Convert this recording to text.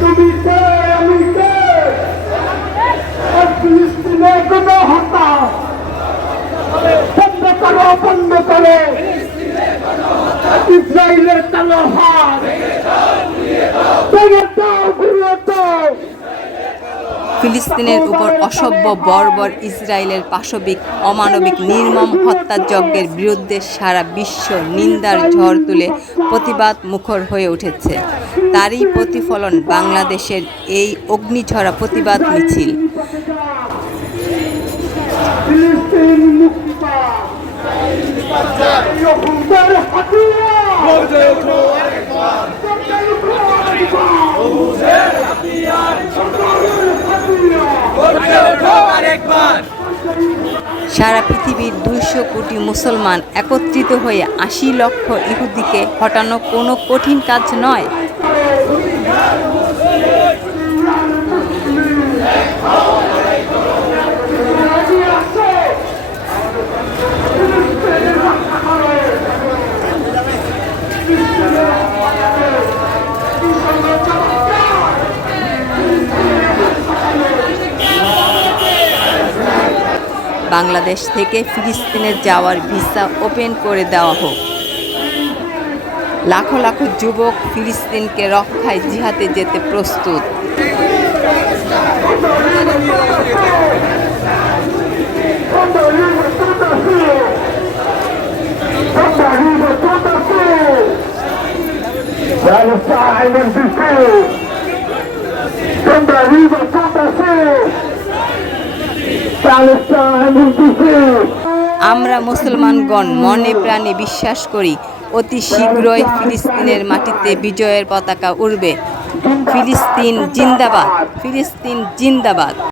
তুমি কে আমি কে ফিলিস্তিনে গণহত্যা বন্ধ করো বন্ধ করো ইসরায়েলের কালো হাত ভেঙে দাও ঘুরিয়ে দাও। ফিলিস্তিনের উপর অসভ্য বর্বর ইসরায়েলের পাশবিক অমানবিক নির্মম হত্যাযজ্ঞের বিরুদ্ধে সারা বিশ্ব নিন্দার ঝড় তুলে প্রতিবাদ মুখর হয়ে উঠেছে। তারই প্রতিফলন বাংলাদেশের এই অগ্নিঝরা প্রতিবাদ মিছিল। ফিলিস্তিন মুক্তি পাও। ইহুদিদের হাতিয়ার। সারা পৃথিবীর 200 কোটি মুসলমান একত্রিত হয়ে 80 লক্ষ ইহুদিকে হটানো কোনো কঠিন কাজ নয়। বাংলাদেশ থেকে ফিলিস্তিনে যাওয়ার ভিসা ওপেন করে দেওয়া হোক। লাখো লাখো যুবক ফিলিস্তিনকে রক্ষায় জিহাদে যেতে প্রস্তুত। আমরা মুসলমানগণ মনে প্রাণে বিশ্বাস করি, অতি শীঘ্রই ফিলিস্তিনের মাটিতে বিজয়ের পতাকা উড়বে। ফিলিস্তিন জিন্দাবাদ! ফিলিস্তিন জিন্দাবাদ!